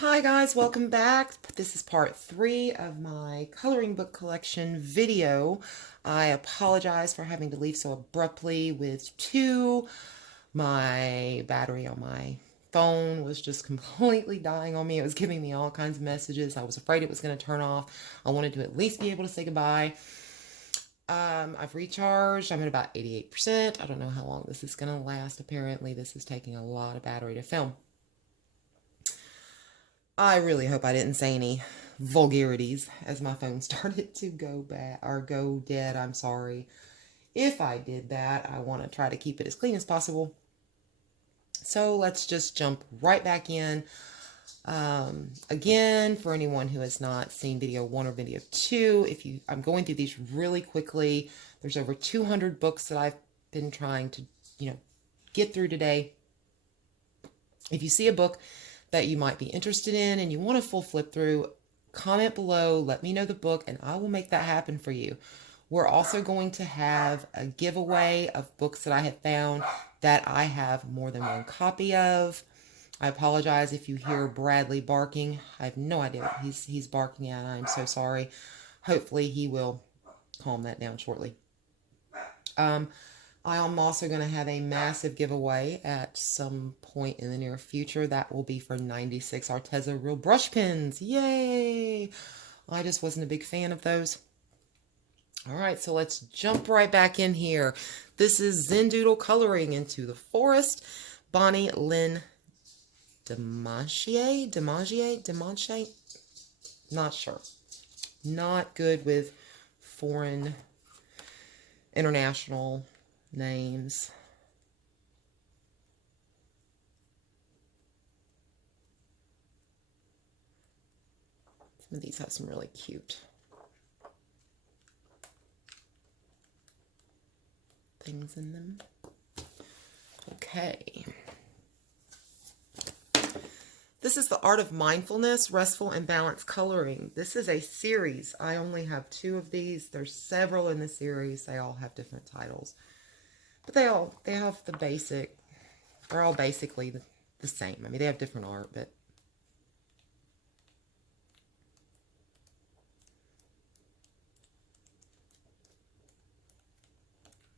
Hi guys, welcome back. This is part 3 of my coloring book collection video. I apologize for having to leave so abruptly with 2. My battery on my phone was just completely dying on me. It was giving me all kinds of messages. I was afraid it was going to turn off. I wanted to at least be able to say goodbye. I've recharged. I'm at about 88%. I don't know how long this is going to last. Apparently, this is taking a lot of battery to film. I really hope I didn't say any vulgarities as my phone started to go bad or go dead. I'm sorry. If I did that, I want to try to keep it as clean as possible. So let's just jump right back in. Again, for anyone who has not seen video 1 or video 2, I'm going through these really quickly. There's over 200 books that I've been trying to, get through today. If you see a book that you might be interested in and you want a full flip through, comment below, let me know the book, and I will make that happen for you. We're also going to have a giveaway of books that I have found that I have more than one copy of. I apologize if you hear Bradley barking. I have no idea what he's barking at. I'm so sorry. Hopefully he will calm that down shortly. I am also going to have a massive giveaway at some point in the near future. That will be for 96 Arteza Real Brush Pens. Yay! I just wasn't a big fan of those. All right, so let's jump right back in here. This is Zen Doodle Coloring Into the Forest. Bonnie Lynn Demanche? Not sure. Not good with foreign, international names. Some of these have some really cute things in them. Okay. This is The Art of Mindfulness, Restful and Balanced Coloring. This is a series. I only have 2 of these. There's several in the series. They all have different titles. But they have the basic, they're all basically the same. I mean, they have different art, but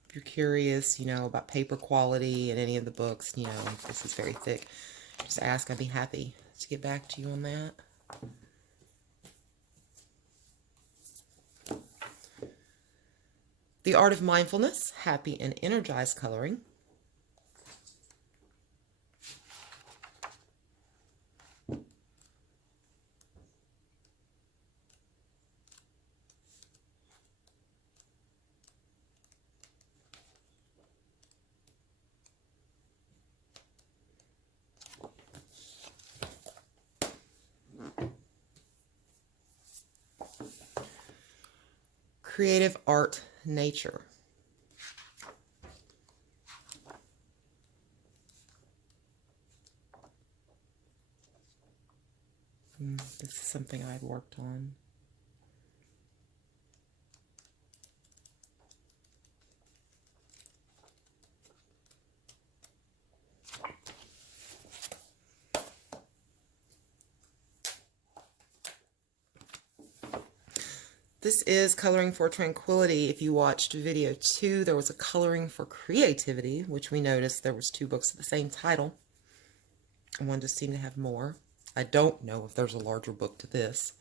if you're curious, about paper quality and any of the books, this is very thick. Just ask, I'd be happy to get back to you on that. The Art of Mindfulness, Happy and Energized Coloring. Creative Art Nature. This is something I've worked on. This is Coloring for Tranquility. If you watched video 2, there was a Coloring for Creativity, which we noticed there was 2 books of the same title. And one just seemed to have more. I don't know if there's a larger book to this.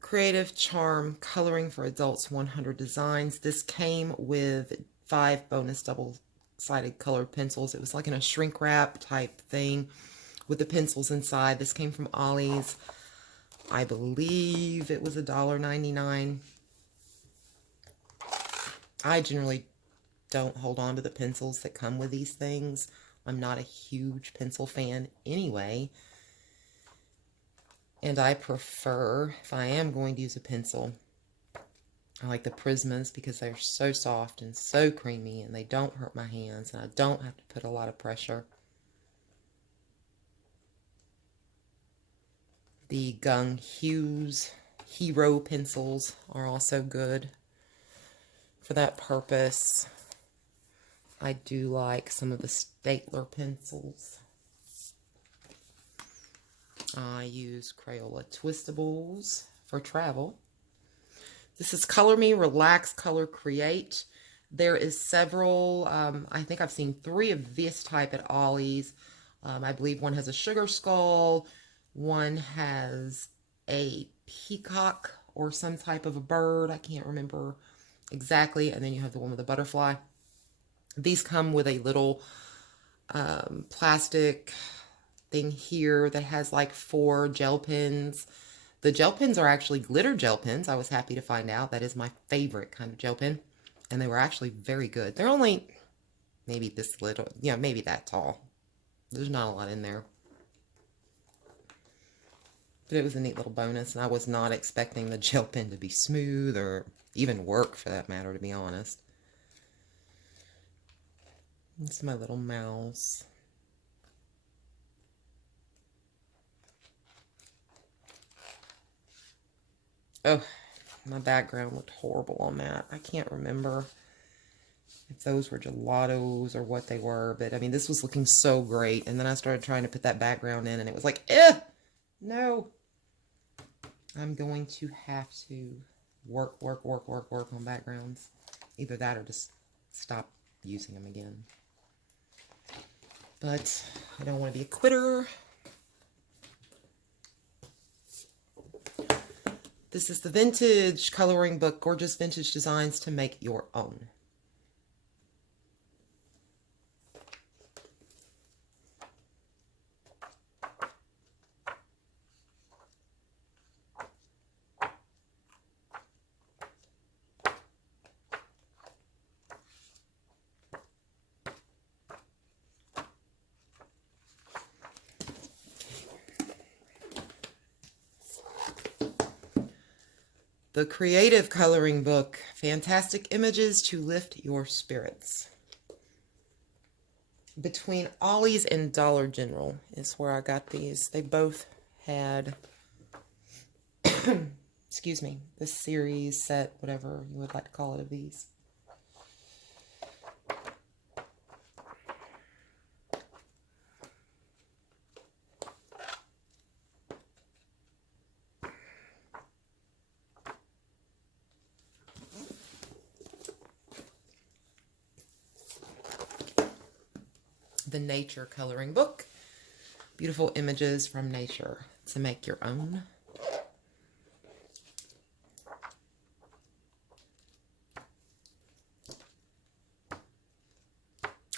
Creative Charm Coloring for Adults 100 Designs. This came with 5 bonus double-sided colored pencils. It was like in a shrink wrap type thing with the pencils inside. This came from Ollie's. I believe it was $1.99. I generally don't hold on to the pencils that come with these things. I'm not a huge pencil fan anyway. And I prefer, if I am going to use a pencil, I like the Prismas because they're so soft and so creamy, and they don't hurt my hands, and I don't have to put a lot of pressure. The Gung Hughes Hero pencils are also good for that purpose. I do like some of the Stapler pencils. I use Crayola Twistables for travel. This is Color Me, Relax, Color, Create. There is several, I think I've seen 3 of this type at Ollie's. I believe one has a sugar skull, one has a peacock or some type of a bird. I can't remember exactly. And then you have the one with a butterfly. These come with a little plastic thing here that has like 4 gel pens. The gel pens are actually glitter gel pens. I was happy to find out. That is my favorite kind of gel pen. And they were actually very good. They're only maybe this little, yeah, maybe that tall. There's not a lot in there. But it was a neat little bonus, and I was not expecting the gel pen to be smooth or even work for that matter, to be honest. It's my little mouse. Oh, my background looked horrible on that. I can't remember if those were gelatos or what they were, but I mean, this was looking so great. And then I started trying to put that background in, and it was like, no. I'm going to have to work on backgrounds. Either that or just stop using them again. But I don't want to be a quitter. This is the Vintage Coloring Book, Gorgeous Vintage Designs to Make Your Own. The Creative Coloring Book, Fantastic Images to Lift Your Spirits. Between Ollie's and Dollar General is where I got these. They both had, excuse me, the series set, whatever you would like to call it, of these. The Nature Coloring Book. Beautiful images from nature to make your own.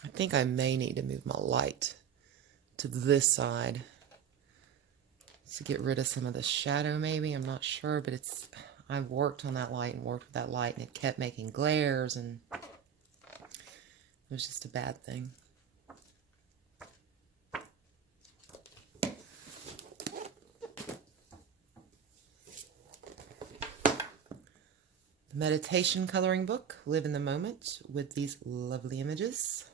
I think I may need to move my light to this side to get rid of some of the shadow maybe. I'm not sure, but I worked on that light and worked with that light, and it kept making glares, and it was just a bad thing. Meditation Coloring Book, Live in the Moment, with these lovely images.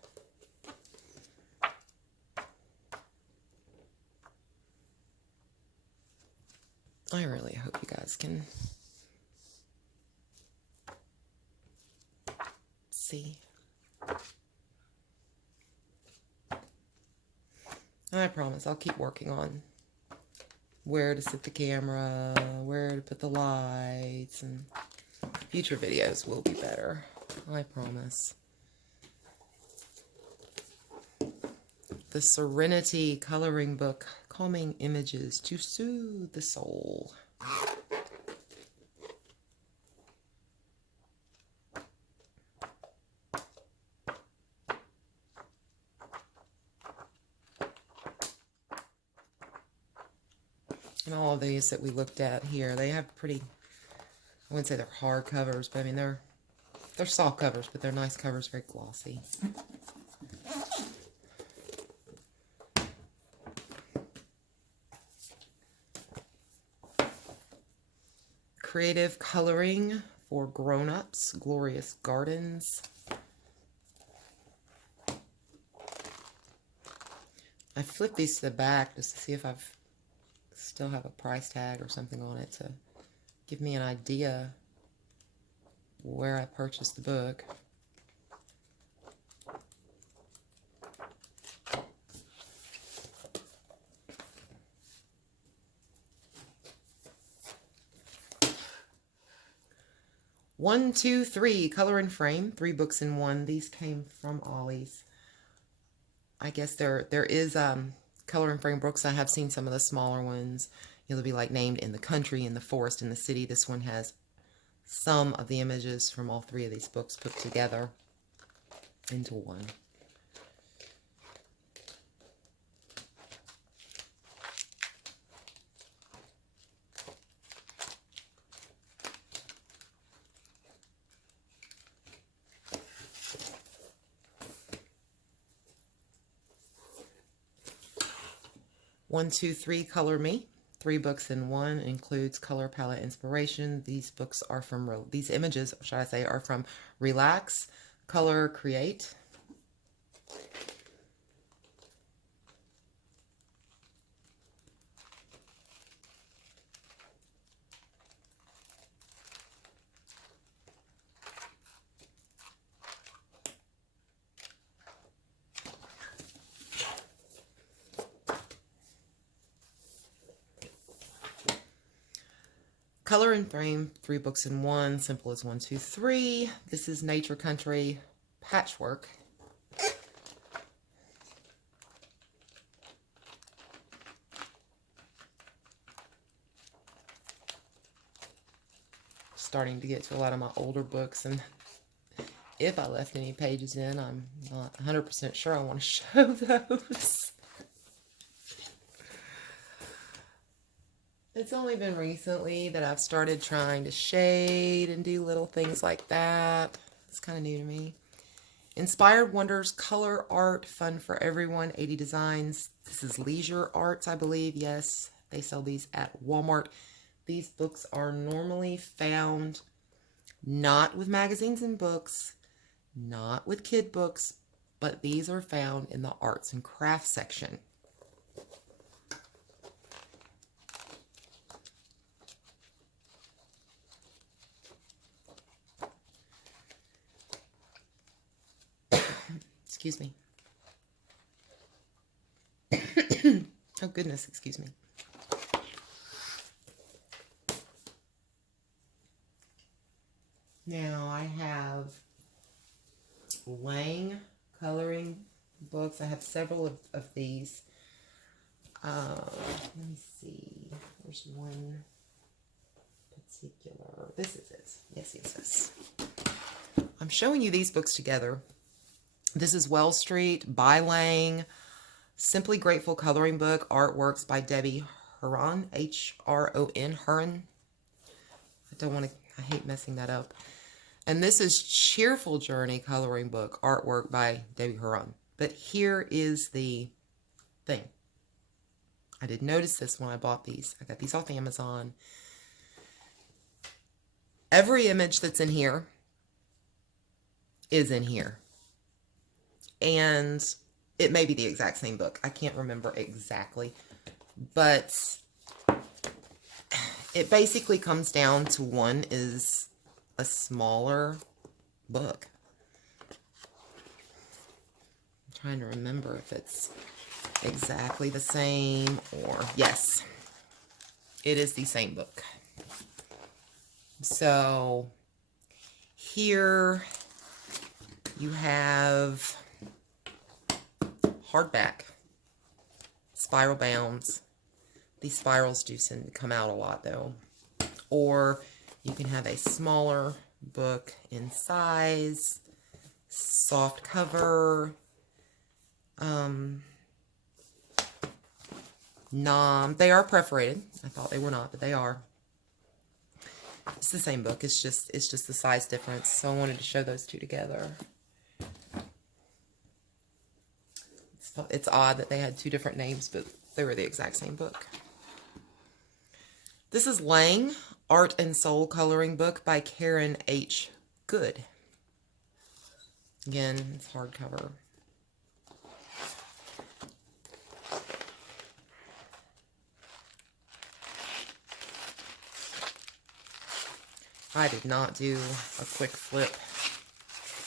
I really hope you guys can see. I promise I'll keep working on where to set the camera, where to put the lights, and future videos will be better. I promise. The Serenity Coloring Book, Calming Images to Soothe the Soul. And all of these that we looked at here, they have pretty, I wouldn't say they're hard covers, but I mean they're soft covers, but they're nice covers, very glossy. Creative Coloring for grown-ups, Glorious Gardens. I flipped these to the back just to see if I've still have a price tag or something on it to give me an idea where I purchased the book. One, two, three, color and frame, 3 books in one. These came from Ollie's. I guess there is color and frame books. I have seen some of the smaller ones. It'll be like named in the country, in the forest, in the city. This one has some of the images from all 3 of these books put together into one. One, two, three, Color Me. 3 books in one, includes color palette inspiration. These books are from, these images, should I say, are from Relax, Color, Create. Color and frame, 3 books in one, simple as 1, 2, 3. This is Nature Country, Patchwork. Starting to get to a lot of my older books, and if I left any pages in, I'm not 100% sure I want to show those. It's only been recently that I've started trying to shade and do little things like that. It's kind of new to me. Inspired Wonders, color art, fun for everyone, 80 designs. This is Leisure Arts, I believe. Yes, they sell these at Walmart. These books are normally found not with magazines and books, not with kid books, but these are found in the arts and crafts section. Excuse me. Oh goodness, excuse me. Now I have Lang coloring books. I have several of these. Let me see. There's one particular. This is it. Yes, yes, yes. I'm showing you these books together. This is Well Street by Lang. Simply Grateful coloring book. Artworks by Debbie Huron. H-R-O-N. Huron. I hate messing that up. And this is Cheerful Journey coloring book. Artwork by Debbie Huron. But here is the thing. I did notice this when I bought these. I got these off Amazon. Every image that's in here is in here. And it may be the exact same book. I can't remember exactly. But it basically comes down to one is a smaller book. I'm trying to remember if it's exactly the same or... Yes, it is the same book. So here you have Hardback, spiral bounds. These spirals do tend to come out a lot though. Or you can have a smaller book in size, soft cover, they are perforated. I thought they were not, but they are. It's the same book. It's just the size difference. So I wanted to show those two together. It's odd that they had 2 different names, but they were the exact same book. This is Lang, Art and Soul Coloring Book by Karen H. Good. Again, it's hardcover. I did not do a quick flip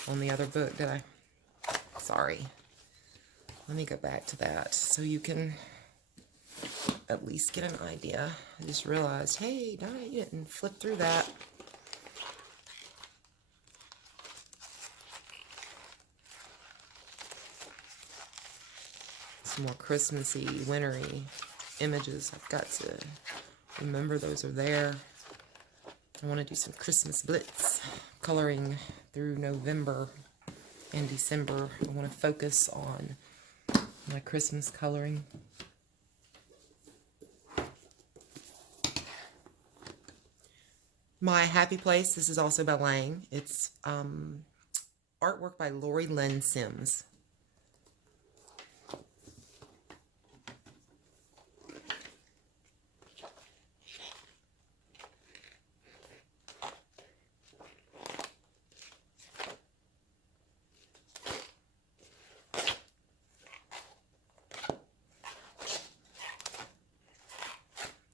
on the other book, did I? Sorry. Let me go back to that so you can at least get an idea. I just realized, hey, Donna, you didn't flip through that. Some more Christmassy, wintry images. I've got to remember those are there. I want to do some Christmas blitz coloring through November and December. I want to focus on my Christmas coloring. My Happy Place, this is also by Lang. It's artwork by Lori Lynn Sims.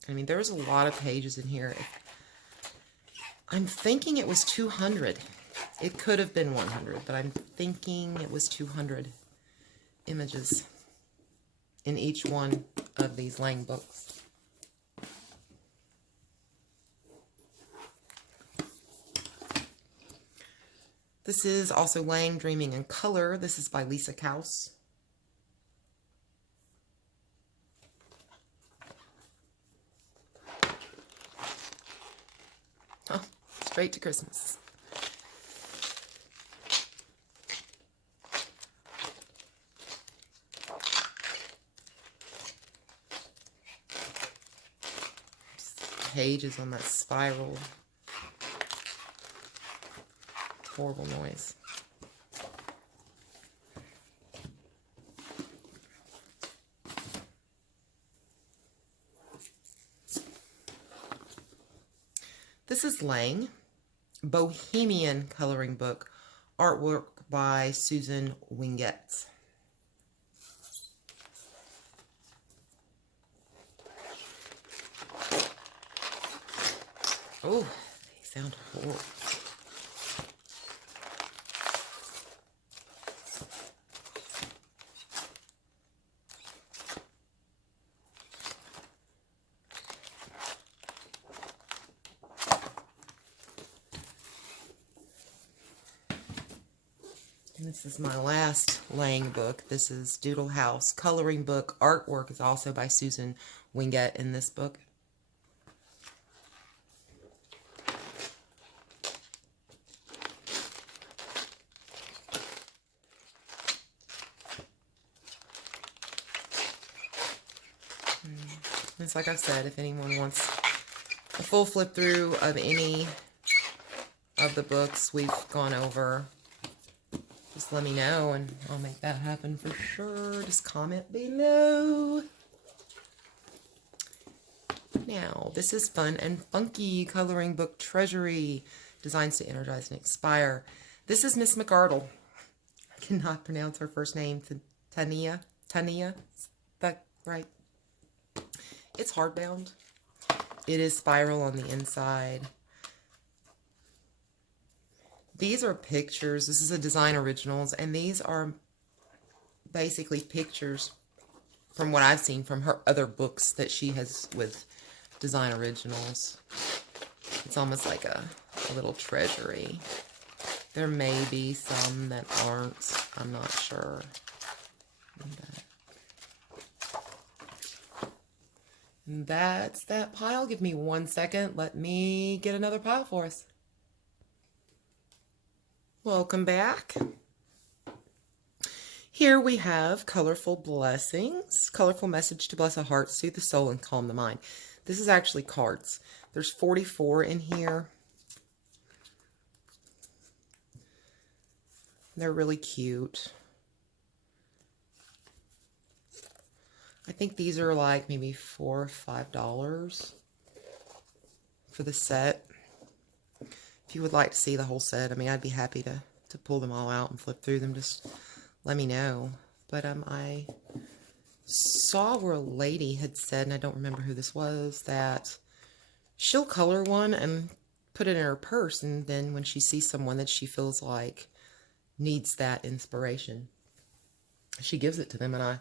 I mean, there's a lot of pages in here. I'm thinking it was 200. It could have been 100, but I'm thinking it was 200 images in each one of these Lang books. This is also Lang Dreaming in Color. This is by Lisa Kaus. Oh, straight to Christmas. Pages on that spiral. Horrible noise. This is Lang, Bohemian Coloring Book, artwork by Susan Wingett. Oh, they sound horrible. This is my last Lang book. This is Doodle House Coloring Book. Artwork is also by Susan Wingett in this book. It's like I've said, if anyone wants a full flip through of any of the books we've gone over, just let me know and I'll make that happen for sure. Just comment below. Now, this is Fun and Funky Coloring Book Treasury. Designs to Energize and Inspire. This is Miss McArdle. I cannot pronounce her first name. Tania? Is that right? It's hardbound. It is spiral on the inside. These are pictures. This is a Design Originals, and these are basically pictures from what I've seen from her other books that she has with Design Originals. It's almost like a little treasury. There may be some that aren't. I'm not sure. And that's that pile. Give me 1 second. Let me get another pile for us. Welcome back. Here we have Colorful Blessings. Colorful Message to Bless a Heart, Soothe the Soul, and Calm the Mind. This is actually cards. There's 44 in here. They're really cute. I think these are like maybe $4 or $5 for the set. If you would like to see the whole set, I mean, I'd be happy to pull them all out and flip through them. Just let me know. But I saw where a lady had said, and I don't remember who this was, that she'll color one and put it in her purse, and then when she sees someone that she feels like needs that inspiration, she gives it to them. And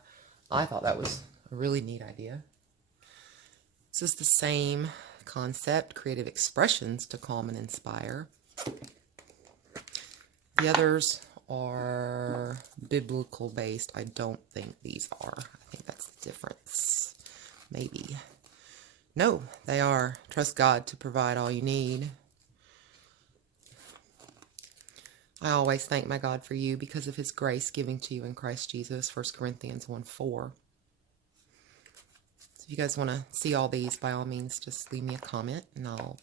I thought that was a really neat idea. This is the same concept, creative expressions to calm and inspire. The others are biblical based. I don't think these are. I think that's the difference. Maybe. No, they are. Trust God to provide all you need. I always thank my God for you because of his grace giving to you in Christ Jesus. 1 Corinthians 1:4. So if you guys want to see all these, by all means, just leave me a comment and I'll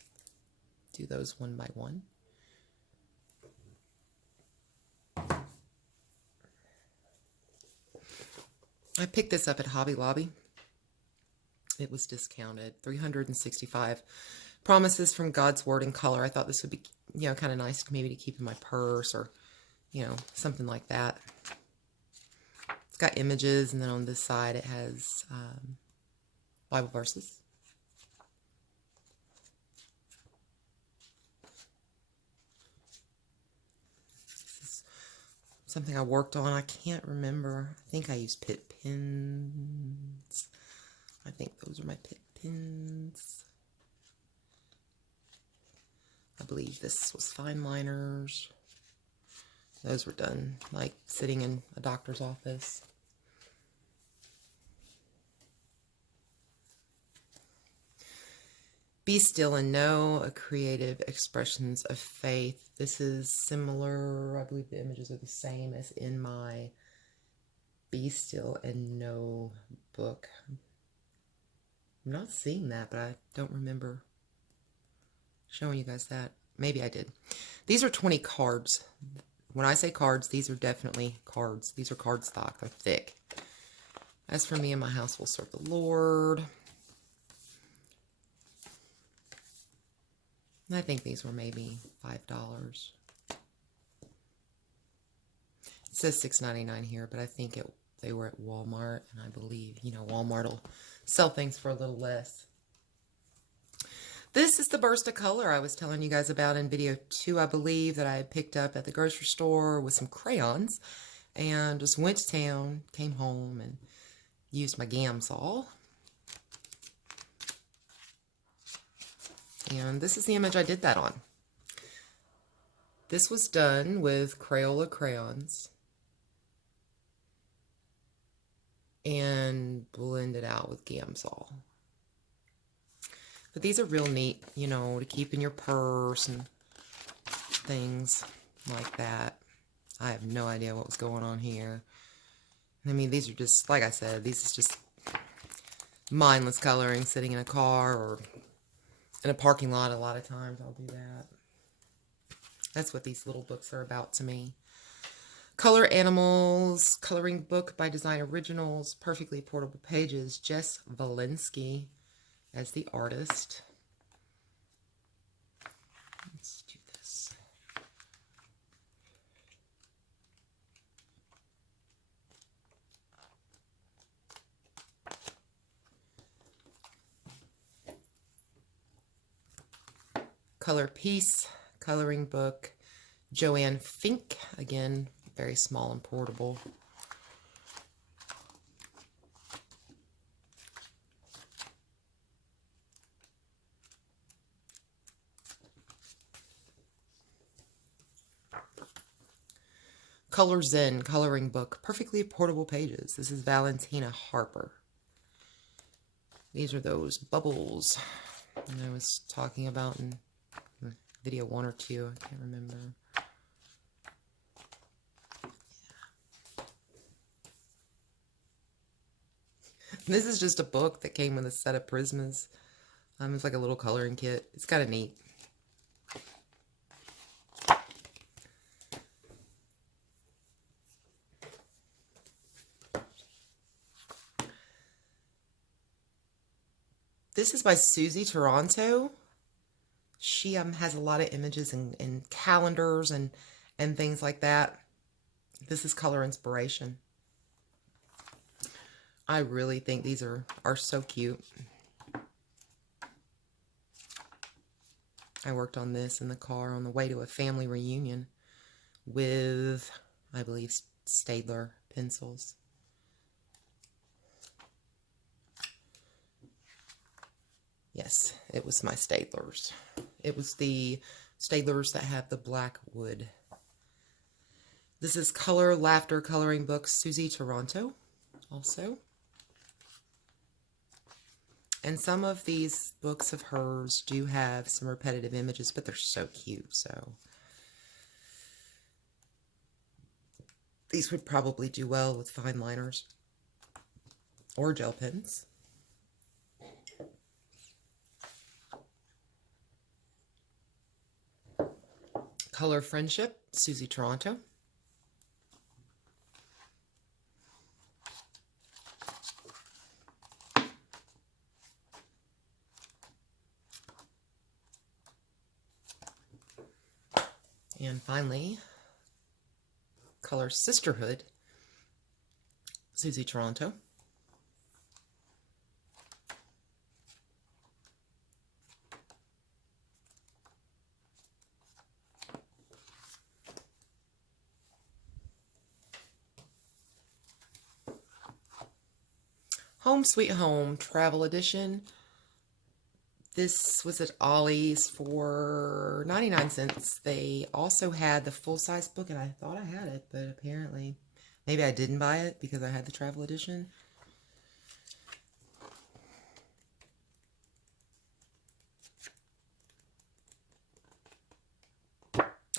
do those one by one. I picked this up at Hobby Lobby. It was discounted. 365 promises from God's Word in color. I thought this would be, kind of nice maybe to keep in my purse or, something like that. It's got images, and then on this side it has Bible verses. This is something I worked on. I can't remember. I think I used Pitt pins. I think those are my Pitt pins. I believe this was fine liners. Those were done like sitting in a doctor's office. Be still and know, a creative expressions of faith. This is similar. I believe the images are the same as in my Be Still and Know book. I'm not seeing that, but I don't remember showing you guys that. Maybe I did. These are 20 cards. When I say cards, these are definitely cards. These are card stock. They're thick. As for me and my house, we'll serve the Lord. I think these were maybe $5. It says $6.99 here, but I think they were at Walmart, and I believe, Walmart will sell things for a little less. This is the burst of color I was telling you guys about in video 2, I believe, that I had picked up at the grocery store with some crayons, and just went to town, came home, and used my gam saw. And this is the image I did that on. This was done with Crayola crayons and blended out with Gamsol. But these are real neat, to keep in your purse and things like that. I have no idea what was going on here. I mean, these are just, like I said, these is just mindless coloring, sitting in a car or in a parking lot. A lot of times I'll do that. That's what these little books are about to me. Color Animals, coloring book by Design Originals, perfectly portable pages. Jess Valinsky as the artist. Let's do this. Color Piece, coloring book. Joanne Fink, again, very small and portable. Color Zen, coloring book, perfectly portable pages. This is Valentina Harper. These are those bubbles that I was talking about in video 1 or 2. I can't remember. This is just a book that came with a set of Prismas. It's like a little coloring kit. It's kind of neat. This is by Susie Toronto. She has a lot of images and calendars and things like that. This is Color Inspiration. I really think these are so cute. I worked on this in the car on the way to a family reunion with, I believe, Staedtler pencils. Yes, it was my Staedtlers. It was the Staedtlers that have the black wood. This is Color Laughter Coloring Book, Susie Toronto, also. And some of these books of hers do have some repetitive images, but they're so cute, so. These would probably do well with fine liners or gel pens. Color Friendship, Susie Toronto. And finally, Color Sisterhood, Susie Toronto. Home Sweet Home Travel Edition. This was at Ollie's for 99 cents. They also had the full-size book, and I thought I had it, but apparently maybe I didn't buy it because I had the travel edition.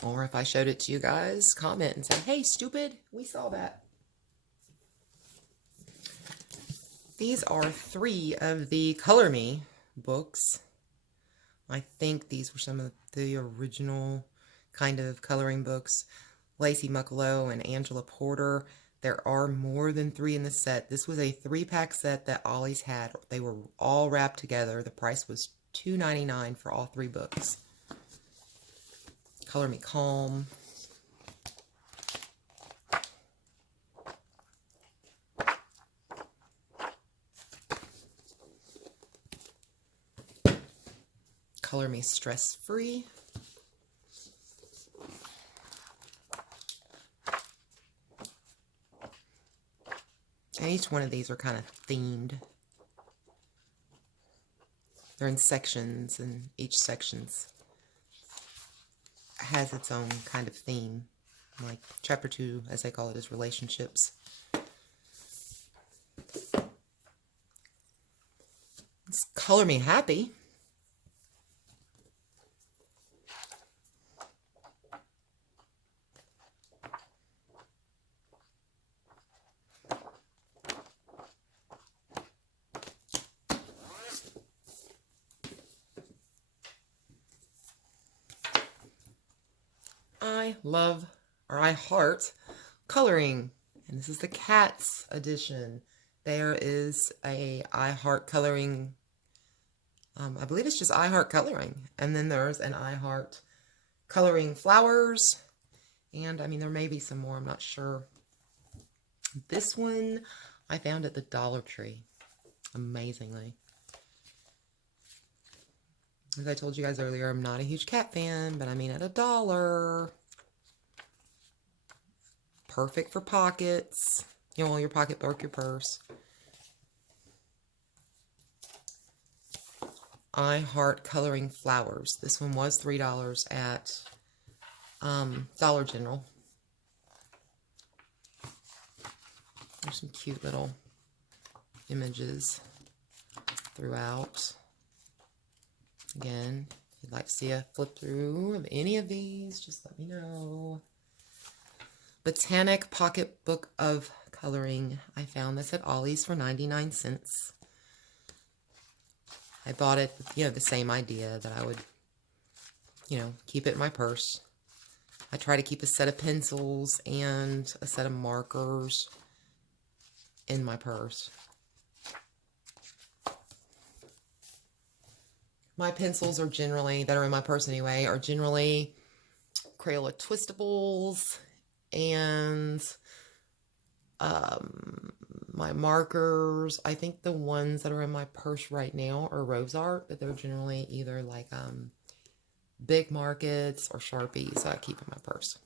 Or if I showed it to you guys, comment and say, hey, stupid, we saw that. These are 3 of the Color Me books. I think these were some of the original kind of coloring books. Lacey Mucklow and Angela Porter. There are more than 3 in the set. This was a 3-pack set that Ollie's had. They were all wrapped together. The price was $2.99 for all 3 books. Color Me Calm. Color Me Stress Free. And each one of these are kind of themed. They're in sections, and each section has its own kind of theme. Like chapter 2, as they call it, is relationships. It's Color Me Happy. I heart coloring, and this is the Cats edition. There is a I Heart Coloring, I believe it's just I Heart Coloring, and then there's an I Heart Coloring Flowers, and I mean there may be some more, I'm not sure. This one I found at the Dollar Tree, amazingly. As I told you guys earlier, I'm not a huge cat fan, but I mean at $1. Perfect for pockets. You know, your pocketbook, your purse. I Heart Coloring Flowers. This one was $3 at Dollar General. There's some cute little images throughout. Again, if you'd like to see a flip through of any of these, just let me know. Botanic Pocket Book of Coloring. I found this at Ollie's for 99 cents. I bought it with, the same idea that I would, keep it in my purse. I try to keep a set of pencils and a set of markers in my purse. My pencils are generally, that are in my purse anyway, are generally Crayola Twistables, and my markers. I think the ones that are in my purse right now are Rose Art, but they're generally either like Big Markets or Sharpies that I keep in my purse.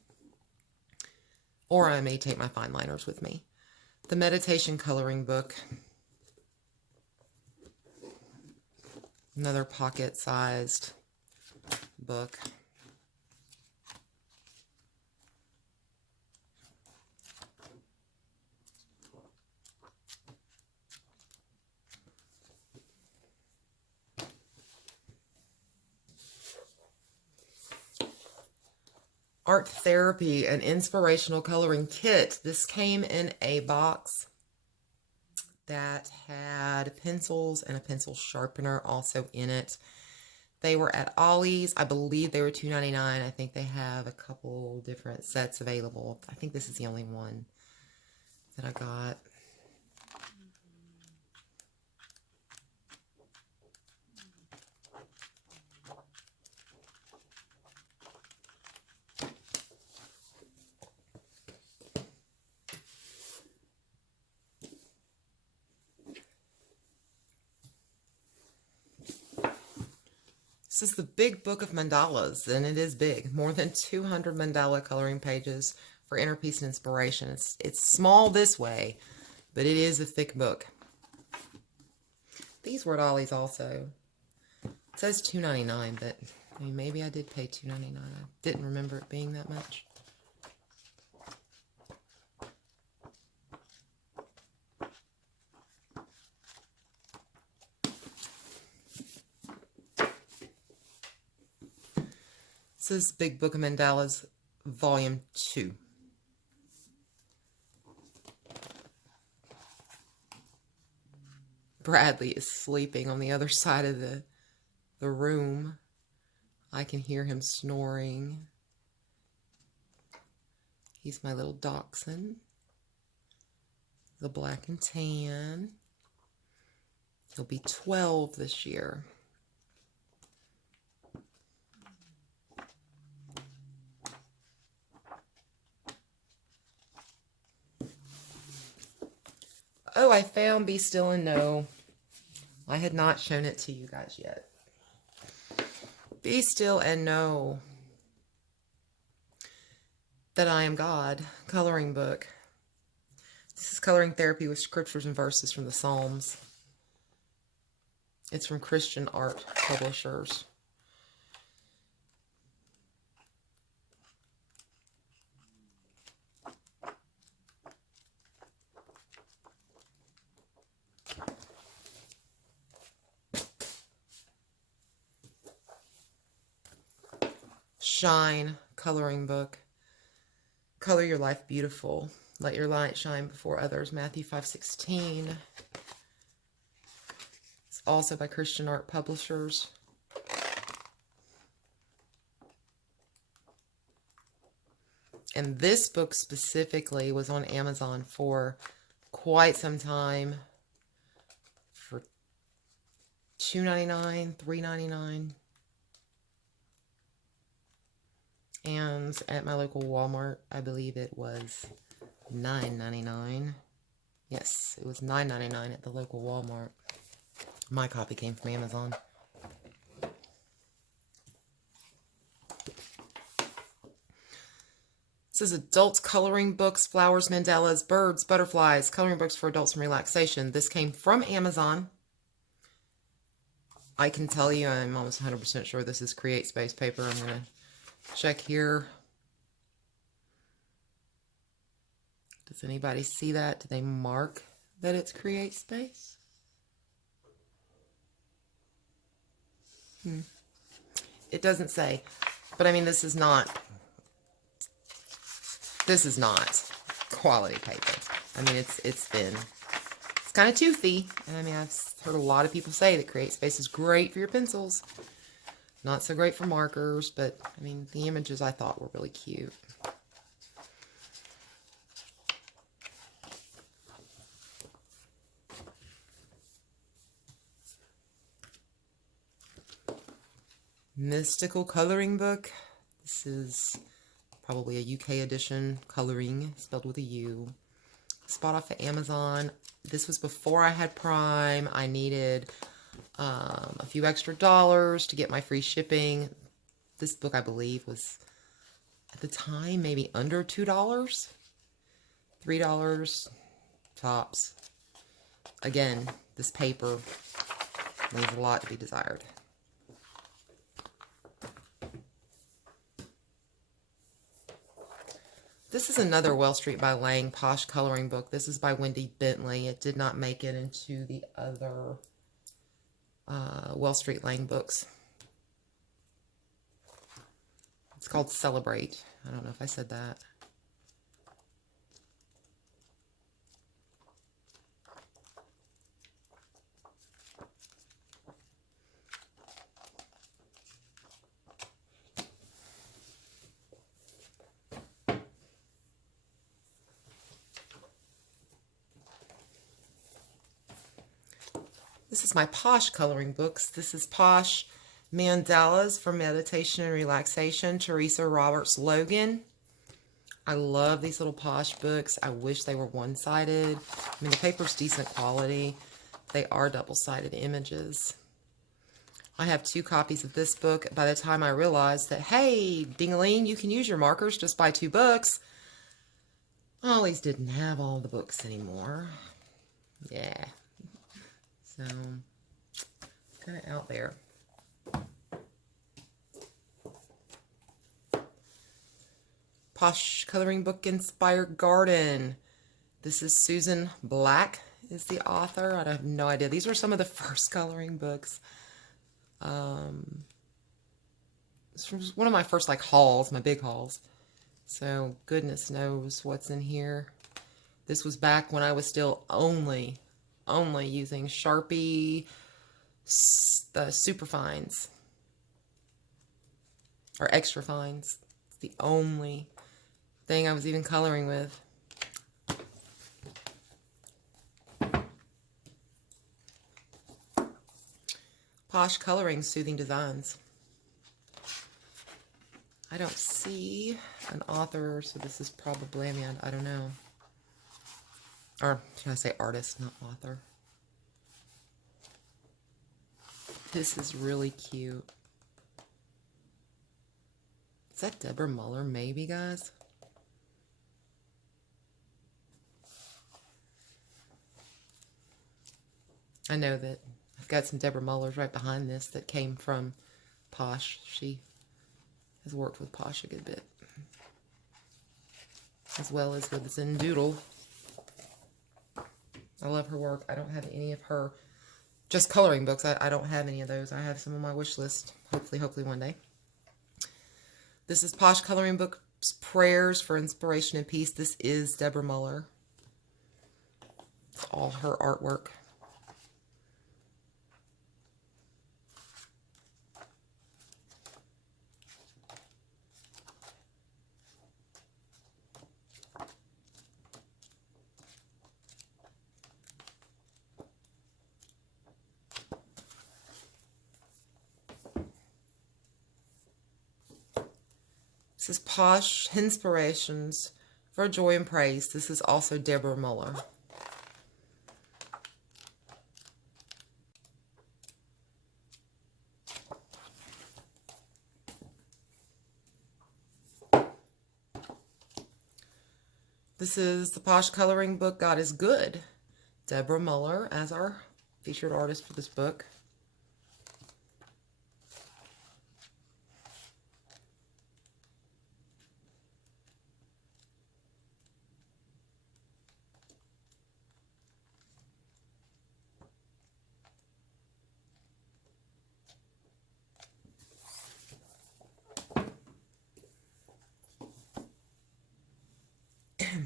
Or I may take my fine liners with me. The meditation coloring book. Another pocket-sized book. Art Therapy, an inspirational coloring kit. This came in a box that had pencils and a pencil sharpener also in it. They were at Ollie's. I believe they were $2.99. I think they have a couple different sets available. I think this is the only one that I got. This is the big Book of Mandalas, and it is big. More than 200 mandala coloring pages for inner peace and inspiration. It's small this way, but it is a thick book. These were at Ollie's also. It says $2.99, but I mean, maybe I did pay $2.99. I didn't remember it being that much. This is Big Book of Mandalas, Volume 2. Bradley is sleeping on the other side of the room. I can hear him snoring. He's my little dachshund. The black and tan. He'll be 12 this year. Oh, I found Be Still and Know. I had not shown it to you guys yet. Be Still and Know that I Am God coloring book. This is coloring therapy with scriptures and verses from the Psalms. It's from Christian Art Publishers. Shine coloring book. Color your life beautiful. Let your light shine before others. Matthew 5:16. It's also by Christian Art Publishers. And this book specifically was on Amazon for quite some time for $2.99, $3.99. And at my local Walmart, I believe it was $9.99. Yes, it was $9.99 at the local Walmart. My copy came from Amazon. This is adult coloring books, flowers, mandalas, birds, butterflies, coloring books for adults and relaxation. This came from Amazon. I can tell you, I'm almost 100% sure this is Create Space paper. I'm going to check here. Does anybody see that? Do they mark that it's Create Space? It doesn't say. But I mean, this is not quality paper. I mean, it's thin. It's kind of toothy. And I mean, I've heard a lot of people say that Create Space is great for your pencils. Not so great for markers, but I mean, the images I thought were really cute. Mystical coloring book. This is probably a UK edition. Coloring, spelled with a U. Spot off at Amazon. This was before I had Prime. I needed a few extra dollars to get my free shipping. This book, I believe, was at the time maybe under $2. $3 tops. Again, this paper leaves a lot to be desired. This is another Well Street by Lang Posh coloring book. This is by Wendy Bentley. It did not make it into the other Well Street Lang books. It's called Celebrate. I don't know if I said that. This is my Posh coloring books. This is Posh Mandalas for Meditation and Relaxation, Teresa Roberts Logan. I love these little Posh books. I wish they were one-sided. I mean, the paper's decent quality. They are double-sided images. I have 2 copies of this book. By the time I realized that, hey, ding-a-ling, you can use your markers, just buy 2 books. Ollie's didn't have all the books anymore. Yeah. So, kind of out there. Posh coloring book Inspired Garden. This is Susan Black is the author. I have no idea. These were some of the first coloring books. This was one of my first hauls, my big hauls. So goodness knows what's in here. This was back when I was still only using Sharpie, the super fines or extra fines. It's the only thing I was even coloring with. Posh Coloring, Soothing Designs. I don't see an author, so this is probably, I don't know. Or should I say artist, not author. This is really cute. Is that Deborah Muller, maybe, guys? I know that I've got some Deborah Mullers right behind this that came from Posh. She has worked with Posh a good bit. As well as with Zen Doodle. I love her work. I don't have any of her just coloring books. I don't have any of those. I have some on my wish list. Hopefully one day. This is Posh Coloring Books, Prayers for Inspiration and Peace. This is Deborah Muller. It's all her artwork. This is Posh Inspirations for Joy and Praise. This is also Deborah Muller. This is the Posh Coloring Book, God is Good. Deborah Muller as our featured artist for this book.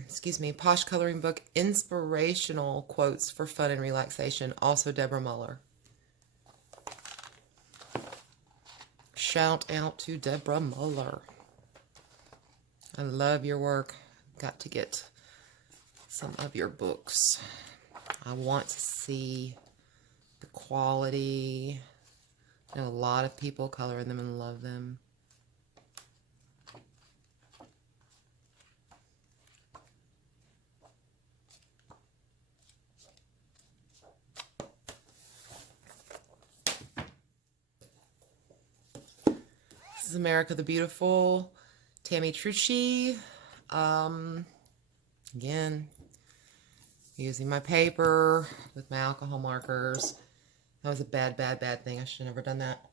Excuse me, Posh Coloring Book, Inspirational Quotes for Fun and Relaxation, also Deborah Muller. Shout out to Deborah Muller. I love your work. Got to get some of your books. I want to see the quality, I know a lot of people color in them and love them. This is America the Beautiful, Tammy Trucci. Again, using my paper with my alcohol markers. That was a bad thing. I should have never done that.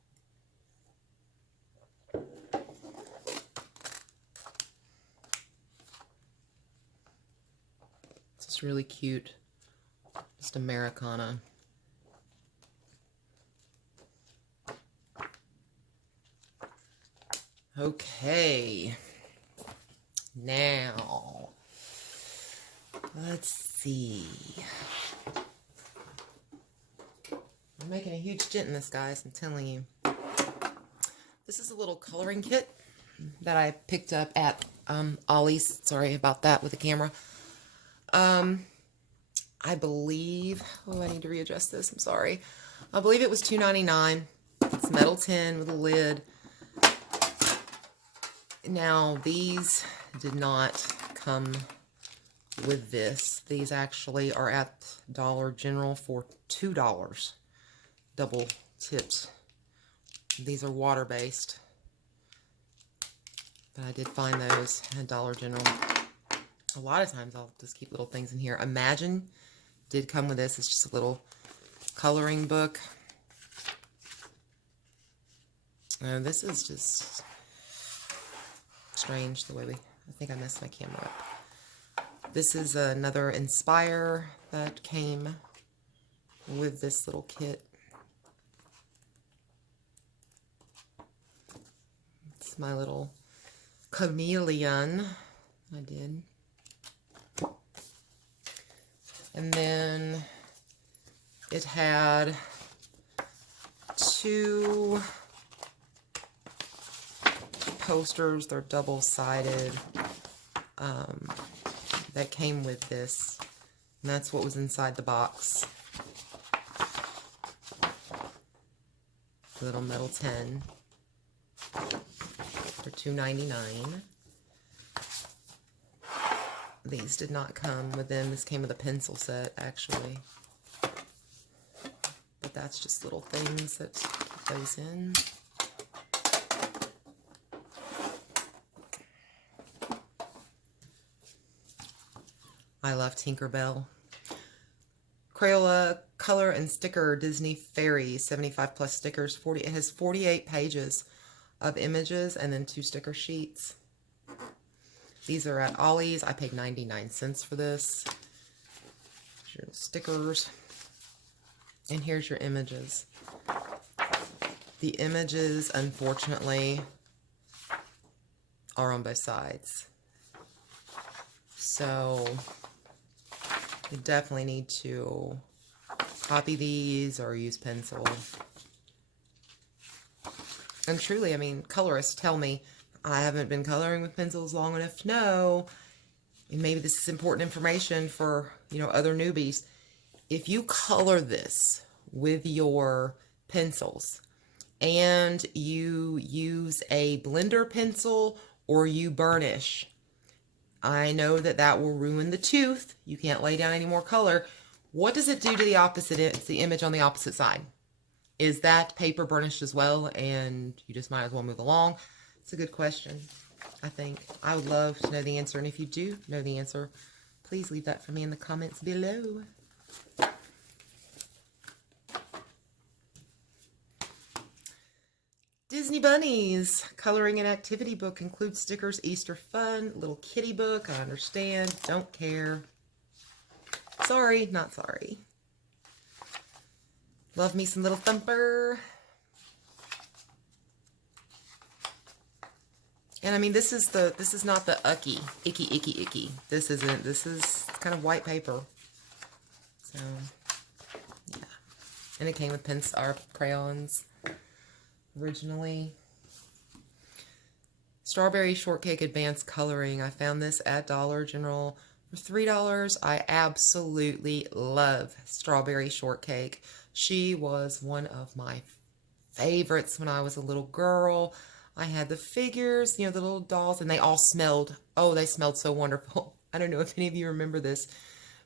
This is really cute. Just Americana. Okay. Now, let's see. I'm making a huge dent in this, guys, I'm telling you. This is a little coloring kit that I picked up at Ollie's. Sorry about that with the camera. I believe, oh, I need to readjust this, I'm sorry. I believe it was $2.99. It's metal tin with a lid. Now, these did not come with this. These actually are at Dollar General for $2. Double tipped. These are water-based. But I did find those at Dollar General. A lot of times I'll just keep little things in here. Imagine did come with this. It's just a little coloring book. This is just strange the way I think I messed my camera up. This is another Inspire that came with this little kit. It's my little chameleon I did. And then it had two posters. They're double-sided that came with this. And that's what was inside the box. Little metal tin for $2.99. These did not come with them. This came with a pencil set, actually. But that's just little things that keep those in. I love Tinkerbell. Crayola color and sticker Disney Fairy, 75 plus stickers. It has 48 pages of images and then 2 sticker sheets. These are at Ollie's. I paid 99 cents for this. Here's your stickers. And here's your images. The images, unfortunately, are on both sides. So you definitely need to copy these or use pencil. And truly, I mean, colorists tell me I haven't been coloring with pencils long enough to know, and maybe this is important information for, other newbies. If you color this with your pencils and you use a blender pencil or you burnish, I know that will ruin the tooth. You can't lay down any more color. What does it do to the opposite? It's the image on the opposite side. Is that paper burnished as well, and you just might as well move along? It's a good question, I think. I would love to know the answer, and if you do know the answer, please leave that for me in the comments below. Disney Bunnies coloring and activity book includes stickers, Easter fun, little kitty book. I understand, don't care. Sorry, not sorry. Love me some Little Thumper. And I mean, this is not the icky. This isn't. This is kind of white paper. So, yeah. And it came with crayons originally. Strawberry Shortcake Advanced Coloring. I found this at Dollar General for $3. I absolutely love Strawberry Shortcake. She was one of my favorites when I was a little girl. I had the figures, you know, the little dolls, and they all smelled, oh, they smelled so wonderful. I don't know if any of you remember this,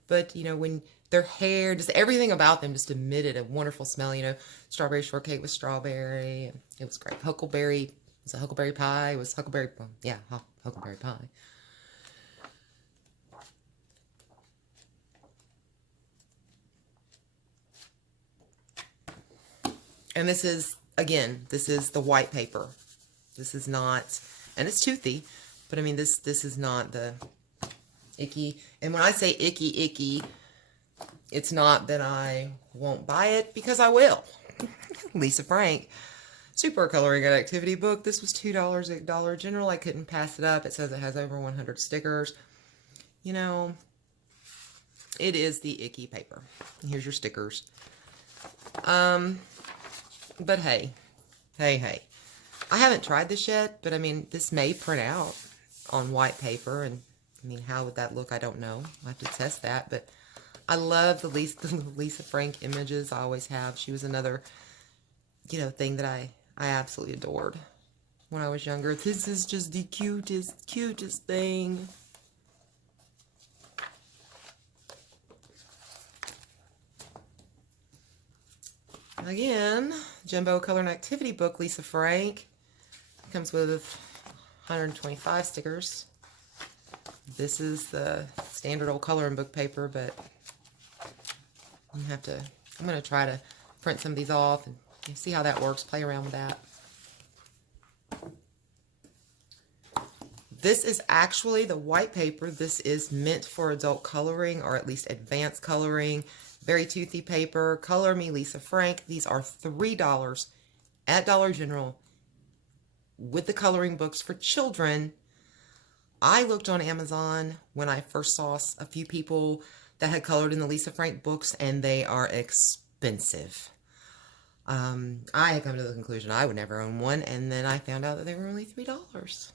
but, you know, when their hair, just everything about them just emitted a wonderful smell, you know, strawberry shortcake with strawberry. It was great. Huckleberry, was it huckleberry pie? It was huckleberry, yeah, huckleberry pie. And this is, again, this is the white paper. This is not, and it's toothy, but I mean, this is not the icky. And when I say icky, it's not that I won't buy it, because I will. Lisa Frank, Super Coloring and Activity book. This was $2 at Dollar General. I couldn't pass it up. It says it has over 100 stickers. You know, it is the icky paper. Here's your stickers. But hey. I haven't tried this yet, but I mean, this may print out on white paper, and I mean, how would that look? I don't know. I have to test that, but I love the Lisa Frank images. I always have. She was another, you know, thing that I absolutely adored when I was younger. This is just the cutest thing. Again, Jumbo Color and Activity book, Lisa Frank. Comes with 125 stickers. This is the standard old coloring book paper, but you have to, I'm going to try to print some of these off and see how that works, play around with that. This is actually the white paper. This is meant for adult coloring, or at least advanced coloring. Very toothy paper. Color Me, Lisa Frank. These are $3 at Dollar General with the coloring books for children. I looked on Amazon when I first saw a few people that had colored in the Lisa Frank books, and they are expensive. I had come to the conclusion I would never own one, and then I found out that they were only $3.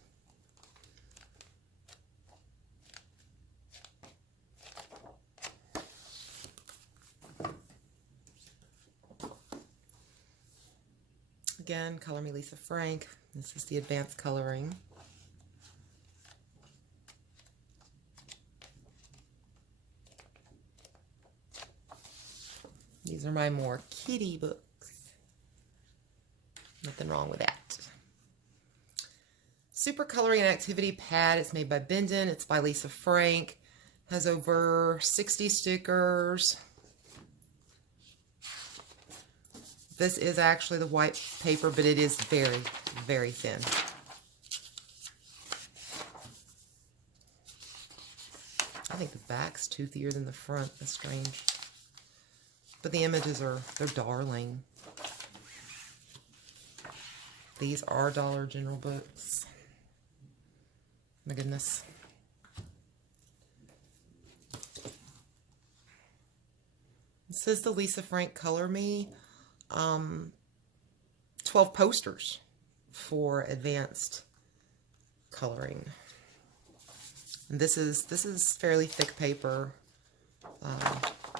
Again, Color Me, Lisa Frank. This is the advanced coloring. These are my more kiddie books. Nothing wrong with that. Super Coloring and Activity pad. It's made by Bendon. It's by Lisa Frank. Has over 60 stickers. This is actually the white paper, but it is very, very thin. I think the back's toothier than the front. That's strange. But the images they're darling. These are Dollar General books. My goodness. This is the Lisa Frank Color Me. 12 posters for advanced coloring. And this is fairly thick paper,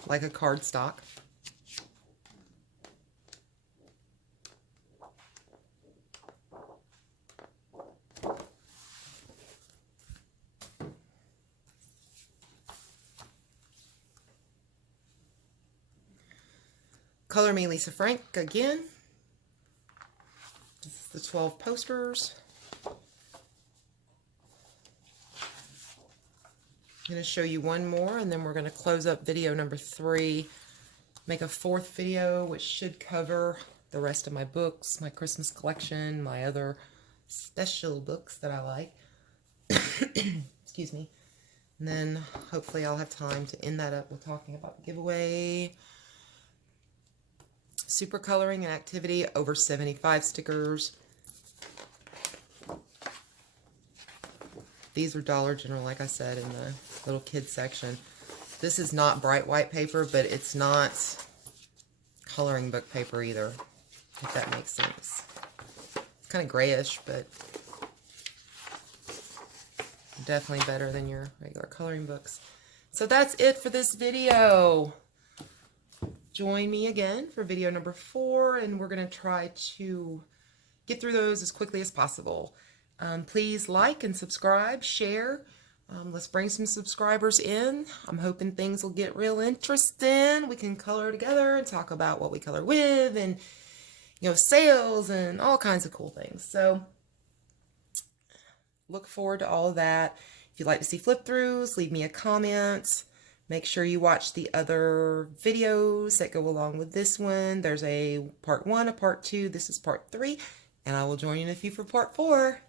like a cardstock. Color Me, Lisa Frank again. This is the 12 posters. I'm going to show you one more, and then we're going to close up video number 3. Make a 4th video, which should cover the rest of my books, my Christmas collection, my other special books that I like. Excuse me. And then hopefully I'll have time to end that up with talking about the giveaway. Super Coloring and Activity, over 75 stickers. These are Dollar General, like I said, in the little kids section. This is not bright white paper, but it's not coloring book paper either, if that makes sense. It's kind of grayish, but definitely better than your regular coloring books. So that's it for this video. join me again for video number 4, and we're going to try to get through those as quickly as possible. Please like and subscribe, share. Let's bring some subscribers in. I'm hoping things will get real interesting. We can color together and talk about what we color with, and sales and all kinds of cool things. So look forward to all of that. If you'd like to see flip throughs, leave me a comment. Make sure you watch the other videos that go along with this one. There's a part 1, a part 2. This is part 3, and I will join you in a few for part 4.